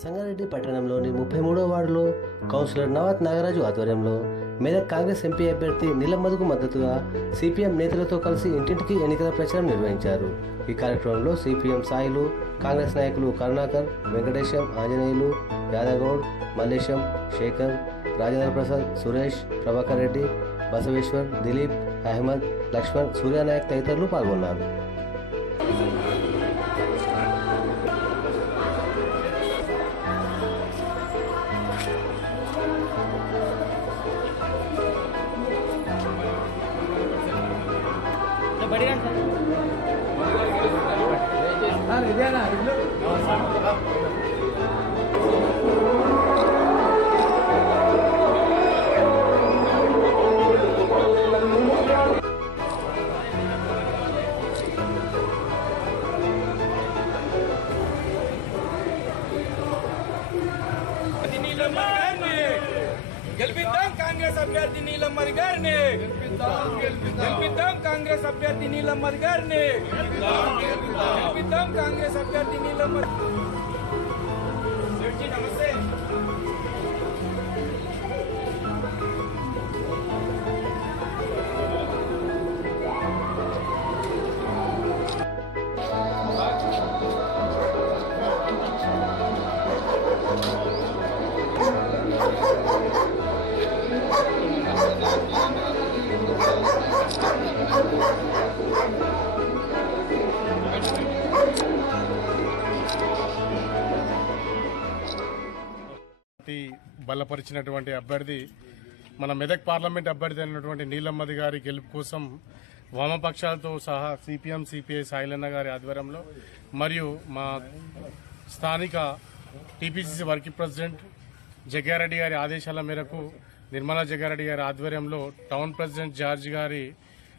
సంగారెడ్డి పట్టణంలోని ముప్పై మూడో వార్డులో కౌన్సిలర్ నవాత్ నాగరాజు ఆధ్వర్యంలో మెదక్ కాంగ్రెస్ ఎంపీ అభ్యర్థి నీలమ్మదుకు మద్దతుగా సిపిఎం నేతలతో కలిసి ఇంటింటికి ఎన్నికల ప్రచారం నిర్వహించారు. ఈ కార్యక్రమంలో సిపిఎం సాయిలు కాంగ్రెస్ నాయకులు కరుణాకర్ వెంకటేశం ఆంజనేయులు యాదగౌడ్ మల్లేశం శేఖర్ రాజేంద్ర ప్రసాద్ సురేష్ ప్రభాకర్ రెడ్డి బసవేశ్వర్ దిలీప్ అహ్మద్ లక్ష్మణ్ సూర్యానాయక్ తదితరులు పాల్గొన్నారు. అభ్యర్థి కాంగ్రెస్ అభ్యర్థి నీలమ్మది గారిని. గెలిపిద్దాం కాంగ్రెస్ అభ్యర్థి నీలమ్మది గారిని. గెలిపిద్దాం కాంగ్రెస్ అభ్యర్థి నీలమ్మ బలపరిచినటువంటి అభ్యర్థి మన మెదక్ పార్లమెంట్ అభ్యర్థి అయినటువంటి నీలమ్మది గారి గెలుపు కోసం వామపక్షాలతో సహా సిపిఎం సిపిఐ సాయిలన్న గారి ఆధ్వర్యంలో మరియు మా స్థానిక టీపీసీసీ వర్కింగ్ ప్రెసిడెంట్ జగ్గారెడ్డి గారి ఆదేశాల మేరకు నిర్మలా జగ్గారెడ్డి గారి ఆధ్వర్యంలో టౌన్ ప్రెసిడెంట్ జార్జ్ గారి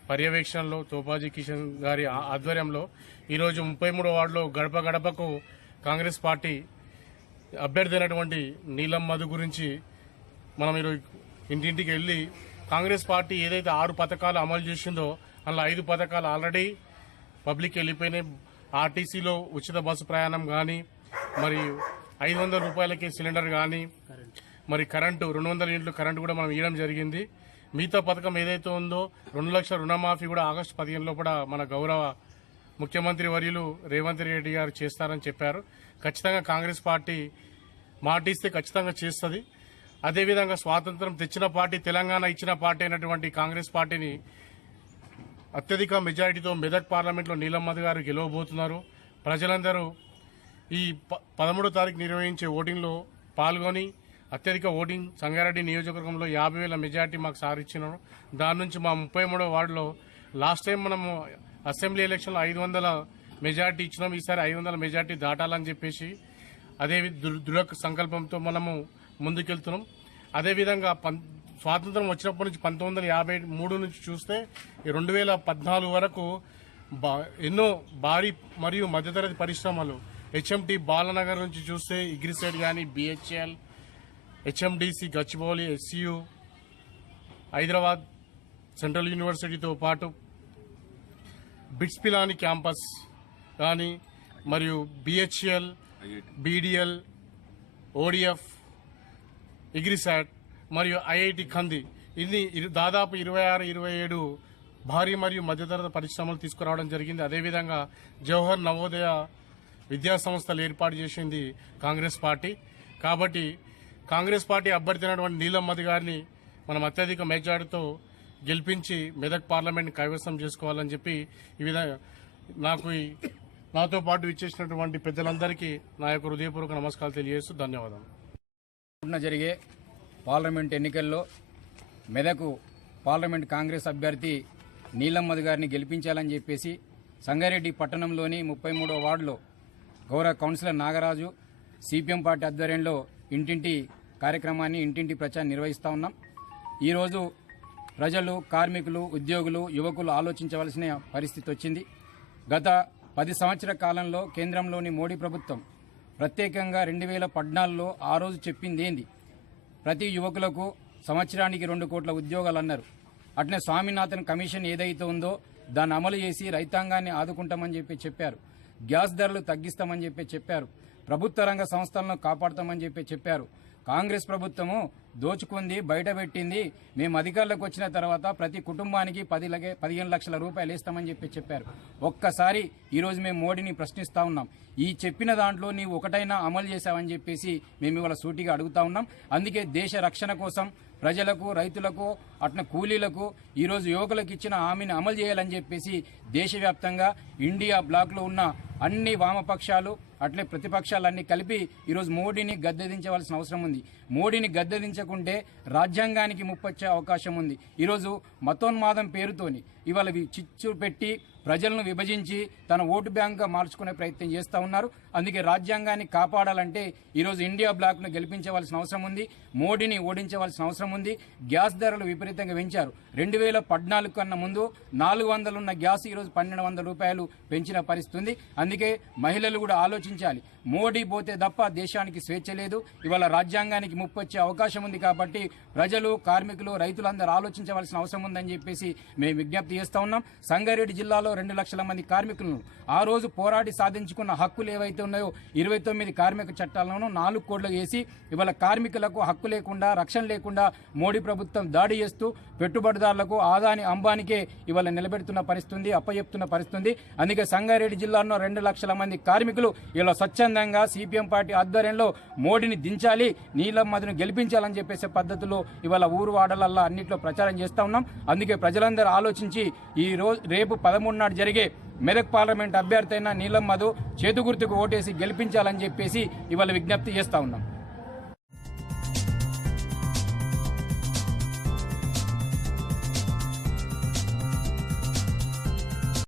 పర్యవేక్షణలో తోపాజీ కిషన్ గారి ఆధ్వర్యంలో ఈరోజు ముప్పై మూడో వార్డులో గడప గడపకు కాంగ్రెస్ పార్టీ అభ్యర్థి అయినటువంటి నీలం మధు గురించి మనం ఈరోజు ఇంటింటికి వెళ్ళి కాంగ్రెస్ పార్టీ ఏదైతే ఆరు పథకాలు అమలు చేసిందో అందులో ఐదు పథకాలు ఆల్రెడీ పబ్లిక్ వెళ్ళిపోయినాయి. ఆర్టీసీలో ఉచిత బస్సు ప్రయాణం కానీ మరి ఐదు వందల రూపాయలకి సిలిండర్ కానీ మరి కరెంటు రెండు వందల యూనిట్లు కరెంటు కూడా మనం ఇవ్వడం జరిగింది. మిగతా పథకం ఏదైతే ఉందో రెండు లక్షల రుణమాఫీ కూడా ఆగస్టు పదిహేను లోపల మన గౌరవ ముఖ్యమంత్రి వర్యులు రేవంత్ రెడ్డి గారు చేస్తారని చెప్పారు. ఖచ్చితంగా కాంగ్రెస్ పార్టీ మాటిస్తే ఖచ్చితంగా చేస్తుంది. అదేవిధంగా స్వాతంత్రం తెచ్చిన పార్టీ తెలంగాణ ఇచ్చిన పార్టీ అయినటువంటి కాంగ్రెస్ పార్టీని అత్యధిక మెజారిటీతో మెదక్ పార్లమెంట్లో నీలమ్మద్ గారు గెలవబోతున్నారు. ప్రజలందరూ ఈ పదమూడో తారీఖు నిర్వహించే ఓటింగ్లో పాల్గొని అత్యధిక ఓటింగ్ సంగారెడ్డి నియోజకవర్గంలో యాభై వేల మెజార్టీ మాకు సారిచ్చినారు దాని నుంచి మా ముప్పై మూడో వార్డులో లాస్ట్ టైం మనము అసెంబ్లీ ఎలక్షన్లో ఐదు వందల మెజార్టీ ఇచ్చినాం. ఈసారి ఐదు వందల మెజార్టీ దాటాలని చెప్పేసి అదే దృఢ సంకల్పంతో మనము ముందుకెళ్తున్నాం. అదేవిధంగా పం స్వాతంత్రం వచ్చినప్పటి నుంచి పంతొమ్మిది వందల యాభై మూడు నుంచి చూస్తే రెండు వేల పద్నాలుగు వరకు బా- ఎన్నో భారీ మరియు మధ్యతరగతి పరిశ్రమలు హెచ్ఎండి బాలనగర్ నుంచి చూస్తే ఇగ్రిసైడ్ కానీ BHL HMDC Gachibowli SCU Hyderabad central యూనివర్సిటీతో పాటు బిట్స్పిలాని క్యాంపస్ కానీ మరియు బిహెచ్ఎల్ బీడిఎల్ ఓడిఎఫ్ ఇగ్రిసాట్ మరియు ఐఐటి కంది ఇది దాదాపు ఇరవై ఆరు ఇరవై ఏడు భారీ మరియు మధ్యతరగతి పరిశ్రమలు తీసుకురావడం జరిగింది. అదేవిధంగా జవహర్ నవోదయ విద్యా సంస్థలు ఏర్పాటు చేసింది కాంగ్రెస్ పార్టీ. కాబట్టి కాంగ్రెస్ పార్టీ అభ్యర్థి అయినటువంటి నీలమ్మది గారిని మనం అత్యధిక మెజార్టీతో గెలిపించి మెదక్ పార్లమెంట్ కైవసం చేసుకోవాలని చెప్పి ఈ విధంగా నాకు ఈ నాతో పాటు ఇచ్చేసినటువంటి పెద్దలందరికీ నా యొక్క హృదయపూర్వక నమస్కారాలు తెలియజేస్తూ ధన్యవాదాలు. జరిగే పార్లమెంట్ ఎన్నికల్లో మెదకు పార్లమెంట్ కాంగ్రెస్ అభ్యర్థి నీలమ్మద్ గారిని గెలిపించాలని చెప్పేసి సంగారెడ్డి పట్టణంలోని ముప్పై మూడో వార్డులో గౌరవ కౌన్సిలర్ నాగరాజు సిపిఎం పార్టీ ఆధ్వర్యంలో ఇంటింటి కార్యక్రమాన్ని ఇంటింటి ప్రచారం నిర్వహిస్తూ ఉన్నాం. ఈరోజు ప్రజలు కార్మికులు ఉద్యోగులు యువకులు ఆలోచించవలసిన పరిస్థితి వచ్చింది. గత పది సంవత్సర కాలంలో కేంద్రంలోని మోడీ ప్రభుత్వం ప్రత్యేకంగా రెండు వేల పద్నాలుగులో ఆ రోజు చెప్పింది ఏంది? ప్రతి యువకులకు సంవత్సరానికి రెండు కోట్ల ఉద్యోగాలు అన్నారు. అట్నే స్వామినాథన్ కమిషన్ ఏదైతే ఉందో దాన్ని అమలు చేసి రైతాంగాన్ని ఆదుకుంటామని చెప్పి చెప్పారు. గ్యాస్ ధరలు తగ్గిస్తామని చెప్పి చెప్పారు. ప్రభుత్వ రంగ సంస్థలను కాపాడుతామని చెప్పి చెప్పారు. కాంగ్రెస్ ప్రభుత్వము దోచుకుంది బయట పెట్టింది మేము అధికారులకు వచ్చిన తర్వాత ప్రతి కుటుంబానికి పది పదిహేను లక్షల రూపాయలు ఇస్తామని చెప్పి చెప్పారు. ఒక్కసారి ఈరోజు మేము మోడీని ప్రశ్నిస్తా ఉన్నాం. ఈ చెప్పిన దాంట్లో నీవు ఒకటైనా అమలు చేశావని చెప్పేసి మేము ఇవాళ సూటిగా అడుగుతా ఉన్నాం. అందుకే దేశ రక్షణ కోసం ప్రజలకు రైతులకు అట్న కూలీలకు ఈరోజు యువకులకు ఇచ్చిన హామీని అమలు చేయాలని చెప్పేసి దేశవ్యాప్తంగా ఇండియా బ్లాక్లో ఉన్న అన్ని వామపక్షాలు అట్లే ప్రతిపక్షాలన్నీ కలిపి ఈరోజు మోడీని గద్దెదించవలసిన అవసరం ఉంది. మోడీని గద్దెదించకుంటే రాజ్యాంగానికి ముప్పొచ్చే అవకాశం ఉంది. ఈరోజు మతోన్మాదం పేరుతోని ఇవాళ చిచ్చు పెట్టి ప్రజలను విభజించి తన ఓటు బ్యాంక్గా మార్చుకునే ప్రయత్నం చేస్తూ ఉన్నారు. అందుకే రాజ్యాంగాన్ని కాపాడాలంటే ఈరోజు ఇండియా బ్లాక్ను గెలిపించవలసిన అవసరం ఉంది. మోడీని ఓడించవలసిన అవసరం ఉంది. గ్యాస్ ధరలు విపరీతంగా పెంచారు. రెండు వేల పద్నాలుగు కన్నా ముందు నాలుగు వందలు ఉన్న గ్యాస్ ఈరోజు పన్నెండు వందల రూపాయలు పెంచిన పరిస్థితి ఉంది. అందుకే అందుకే మహిళలు కూడా ఆలోచించాలి. మోడీ పోతే తప్ప దేశానికి స్వేచ్ఛ లేదు. ఇవాళ రాజ్యాంగానికి ముప్పు వచ్చే అవకాశం ఉంది కాబట్టి ప్రజలు కార్మికులు రైతులందరూ ఆలోచించవలసిన అవసరం ఉందని చెప్పేసి మేము విజ్ఞప్తి చేస్తా ఉన్నాం. సంగారెడ్డి జిల్లాలో రెండు లక్షల మంది కార్మికులను ఆ రోజు పోరాడి సాధించుకున్న హక్కులు ఏవైతే ఉన్నాయో ఇరవై తొమ్మిది కార్మిక చట్టాలను నాలుగు కోట్లు వేసి ఇవాళ కార్మికులకు హక్కు లేకుండా రక్షణ లేకుండా మోడీ ప్రభుత్వం దాడి చేస్తూ పెట్టుబడిదారులకు ఆదాని అంబానికే ఇవాళ నిలబెడుతున్న పరిస్థితి ఉంది అప్పచెప్తున్న పరిస్థితి ఉంది. అందుకే సంగారెడ్డి జిల్లాలో రెండు లక్షల మంది కార్మికులు ఇలా స్వచ్ఛందంగా సిపిఎం పార్టీ ఆధ్వర్యంలో మోడీని దించాలి నీలం మధును గెలిపించాలని చెప్పేసే పద్ధతిలో ఇవాళ ఊరు వాడలల్లా అన్నింటిలో ప్రచారం చేస్తా ఉన్నాం. అందుకే ప్రజలందరూ ఆలోచించి ఈ రోజు రేపు పదమూడు నాడు జరిగే మెదక్ పార్లమెంట్ అభ్యర్థి అయిన నీలం మధు చేతుగుర్తుకు ఓటేసి గెలిపించాలని చెప్పేసి ఇవాళ విజ్ఞప్తి చేస్తూ ఉన్నాం.